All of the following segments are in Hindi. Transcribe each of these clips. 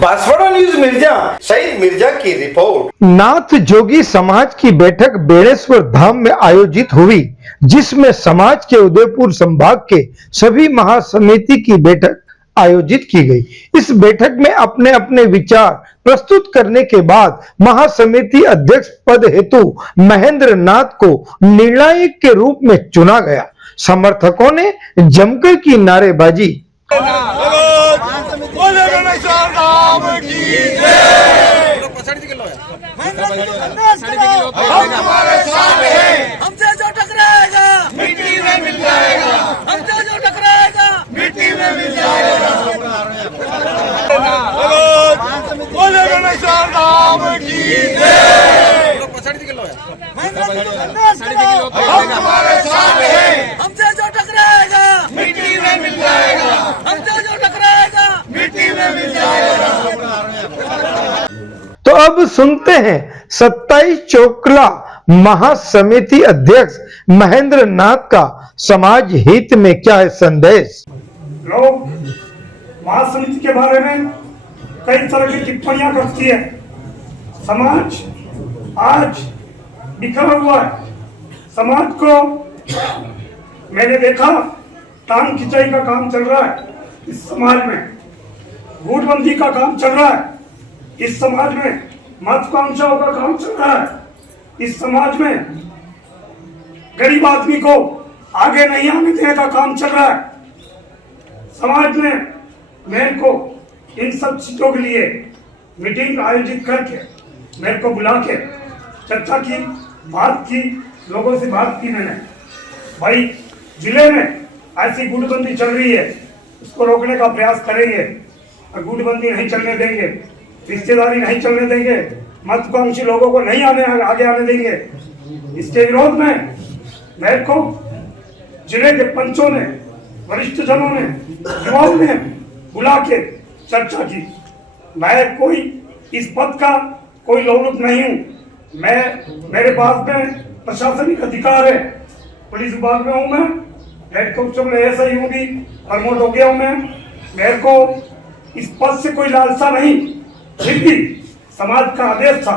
बांसवाड़ा न्यूज मिर्जा, शहीद मिर्जा की रिपोर्ट। नाथ जोगी समाज की बैठक बेड़ेश्वर धाम में आयोजित हुई, जिसमें समाज के उदयपुर संभाग के सभी महासमिति की बैठक आयोजित की गई। इस बैठक में अपने अपने विचार प्रस्तुत करने के बाद महासमिति अध्यक्ष पद हेतु महेंद्र नाथ को निर्णायक के रूप में चुना गया। समर्थकों ने जमकर की नारेबाजी। हमसे जो टकराएगा मिट्टी में मिल जाएगा, हमसे जो टकराएगा मिट्टी में मिल जाएगा। हमसे जो टकराएगा मिट्टी में मिल जाएगा, हमसे जो टकराएगा मिट्टी में मिल जाएगा। तो अब सुनते हैं 27 चोकला महासमिति अध्यक्ष महेंद्र नाथ का समाज हित में क्या है संदेश। लोग महासमिति के बारे में कई तरह की टिप्पणियां करती है। समाज आज बिखरा हुआ है। समाज को मैंने देखा टांग खिंचाई का काम चल रहा है इस समाज में, गुटबंदी का काम चल रहा है इस समाज में, महत्वाकांक्षाओं का काम चल रहा है इस समाज में, गरीब आदमी को आगे नहीं आने देने का काम चल रहा है समाज में। मेरे को इन सब चीजों के लिए मीटिंग आयोजित करके मेरे को बुला के चर्चा की, बात की, लोगों से बात की मैंने। भाई जिले में ऐसी गुटबंदी चल रही है, उसको रोकने का प्रयास करेंगे। गुटबंदी नहीं चलने देंगे, रिश्तेदारी नहीं चलने देंगे, महत्वाकांक्षी लोगों को नहीं आगे आने देंगे। इसके विरोध में मेरे को जिले के पंचों ने, वरिष्ठ जनों ने, युवाओं ने बुला के चर्चा की। मैं कोई इस पद का कोई लोलुप नहीं हूँ। मेरे पास में प्रशासनिक अधिकार है, पुलिस विभाग में हूँ मैं, हेड कांस्टेबल एएसआई हूँ भी, प्रमोट हो गया हूँ मैं। मेरे को इस पद से कोई लालसा नहीं, फिर भी समाज का आदेश था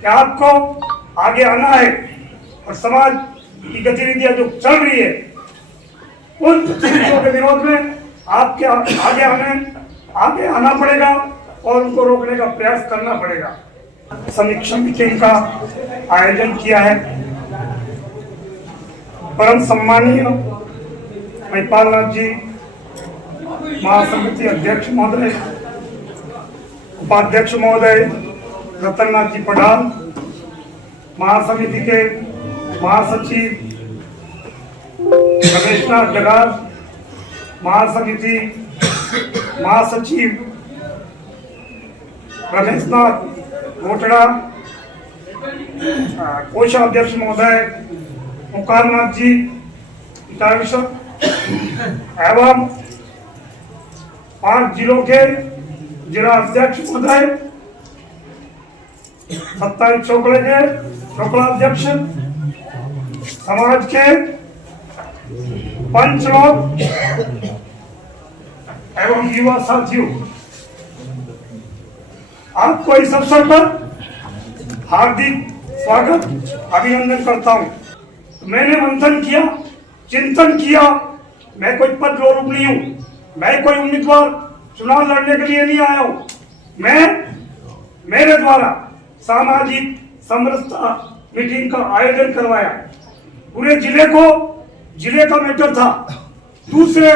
कि आपको आगे आना है और समाज की गतिविधियां जो चल रही है उन गतिविधियों के विरोध में आपके आगे आना पड़ेगा और उनको रोकने का प्रयास करना पड़ेगा। समीक्षा मीटिंग का आयोजन किया है। परम सम्मानीय महिपाल नाथ जी महासमिति अध्यक्ष महोदय, उपाध्यक्ष महोदय रतन नाथ जी पठान, महासमिति के महासचिव रमेश नाथ डगार, महासमिति महासचिव रमेश नाथ घोटड़ा, कोषाध्यक्ष महोदय मुकार नाथ जी एवं 5 जिलों के जिला अध्यक्ष महोदय, 27 चोकड़े के चोकड़ा अध्यक्ष, समाज के पंच लोग एवं युवा साथियों, आपको इस अवसर पर हार्दिक स्वागत अभिनंदन करता हूं। मैंने मंथन किया, चिंतन किया। मैं कोई पद लोलुप नहीं हूं, मैं कोई उम्मीदवार चुनाव लड़ने के लिए नहीं आया हूं। मेरे द्वारा सामाजिक समरसता मीटिंग का आयोजन करवाया। पूरे जिले का मैटर था। दूसरे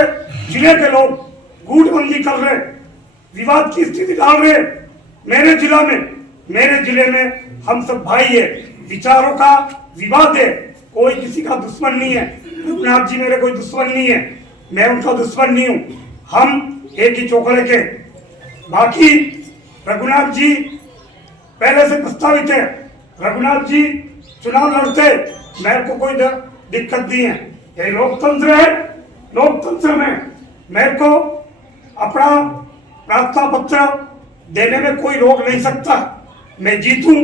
जिले के लोग गुटबंदी कर रहे, विवाद की स्थिति डाल रहे। मेरे जिले में हम सब भाई है, विचारों का विवाद है, कोई किसी का दुश्मन नहीं है। रघुनाथ जी मेरे कोई दुश्मन नहीं है, मैं उनका दुश्मन नहीं हूं। हम एक ही चोकड़े के। बाकी रघुनाथ जी पहले से प्रस्तावित है, रघुनाथ जी चुनाव लड़ते, मेरे को कोई दिक्कत नहीं है। ये लोकतंत्र है, लोकतंत्र में मेरे को अपना प्रार्थना पत्र देने में कोई रोक नहीं सकता। मैं जीतूं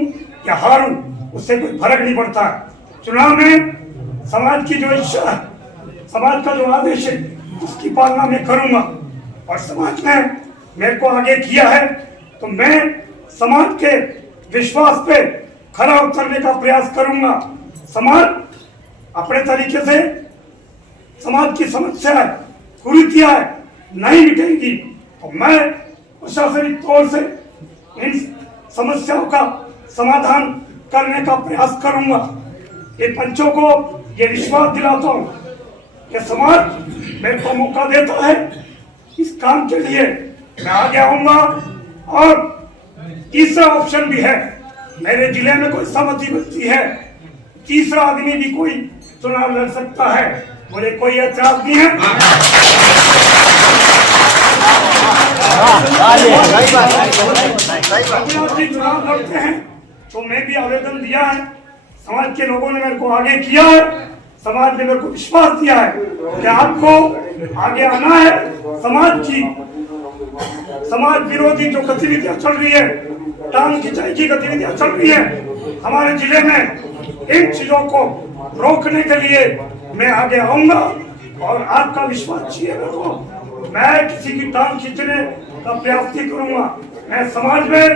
या हारूं उससे कोई फर्क नहीं पड़ता। चुनाव में समाज की जो इच्छा है, समाज का जो आदेश है, उसकी पालना मैं करूंगा। और समाज में मेरे को आगे किया है, तो मैं समाज के विश्वास पे खरा उतरने का प्रयास करूंगा। समाज अपने तरीके से समाज की समस्याएं, कुरीतियां नहीं मिटेंगी, तो मैं प्रशासनिक तौर से इन समस्याओं का समाधान करने का प्रयास करूंगा। ये पंचों को ये विश्वास दिलाता हूँ कि समाज मेरे को मौका देता है, इस काम के लिए मैं आगे आऊंगा। और तीसरा ऑप्शन भी है, मेरे जिले में कोई सहमति मिलती है, तीसरा आदमी भी कोई चुनाव लड़ सकता है, मुझे कोई एतराज नहीं है। चुनाव लड़ते हैं तो मैं भी आवेदन दिया है, समाज के लोगों ने मेरे को आगे किया है, समाज ने मेरे को विश्वास दिया है कि आपको आगे आना है। समाज विरोधी जो गतिविधियां चल रही है, टांग खिंचाई की गतिविधियां चल रही है हमारे जिले में, इन चीजों को रोकने के लिए मैं आगे आऊंगा। और आपका विश्वास चाहिए मेरे को, मैं किसी की टांग खींचने का प्रयास नहीं करूंगा। मैं समाज में,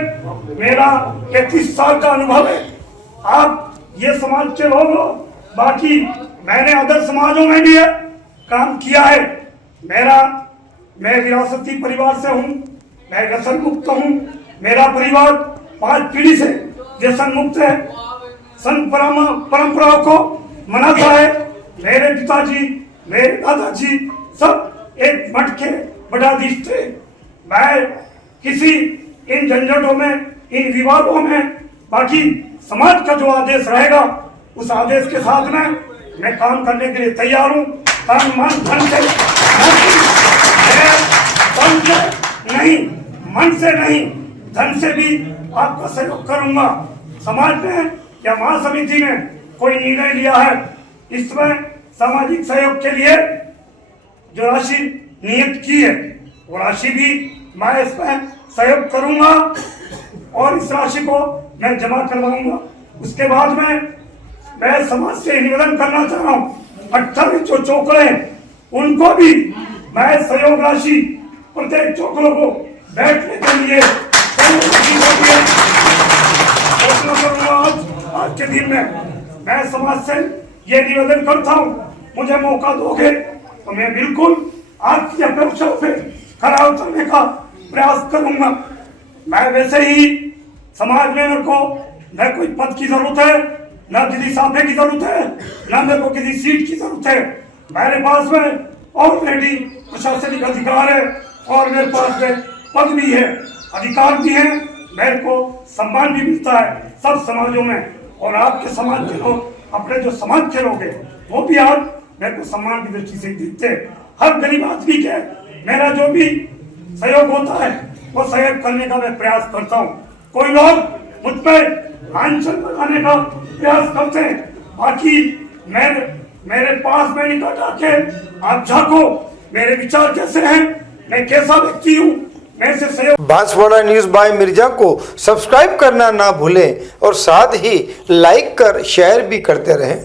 मेरा 33 साल का अनुभव है, आप ये समाज के लोग हो, बाकी मैंने अदर समाजों में भी काम किया है। मैं विरासती परिवार से हूँ, मैं व्यसन मुक्त हूँ, मेरा परिवार 5 पीढ़ी से व्यसन मुक्त है, संत परंपराओं को मनाता है। मेरे पिताजी, मेरे दादाजी सब एक मठ के मठाधीश थे। मैं किसी इन झंझटों में, इन विवादों में, बाकी समाज का जो आदेश रहेगा उस आदेश के साथ में मैं काम करने के लिए तैयार हूँ। तन मन धन से नहीं, मन से नहीं, धन से भी आपका सहयोग करूंगा। समाज में या महासमिति ने कोई निर्णय लिया है, इसमें सामाजिक सहयोग के लिए जो राशि नियत की है वो राशि भी मैं इसमें सहयोग करूंगा और इस राशि को मैं जमा करवाऊंगा। उसके बाद में मैं समाज से निवेदन करना चाह रहा हूँ, 18 जो चौकड़े उनको भी मैं सहयोग राशि प्रत्येक चौकड़ों को बैठने के लिए आज के दिन में मैं समाज से ये निवेदन करता हूँ, मुझे मौका दोगे तो मैं बिल्कुल आपकी अपेक्षाओं पे खरा उतरने का प्रयास करूंगा। मैं वैसे ही समाज में मेरे को न कोई पद की जरूरत है, न किसी साफे की जरूरत है, न मेरे को किसी सीट की जरूरत है। मेरे पास में ऑलरेडी प्रशासनिक अधिकार है और मेरे पास में पद भी है, अधिकार भी है, मेरे को सम्मान भी मिलता है सब समाजों में। और आपके समाज के लोग, अपने जो समाज के लोग हैं, वो भी आप मेरे को सम्मान की दृष्टि से देखते हैं। हर गरीब आदमी के मेरा जो भी सहयोग होता है वो सहयोग करने का मैं प्रयास करता हूँ। कोई लोग मुझ पर लांछन लगाने का प्रयास करते हैं, बाकी मेरे पास में निकट आके आप झांको मेरे विचार कैसे हैं, मैं कैसा व्यक्ति हूँ, मैं से सहयोग। बांसवाड़ा न्यूज़ बाय मिर्जा को सब्सक्राइब करना ना भूलें और साथ ही लाइक कर शेयर भी करते रहें।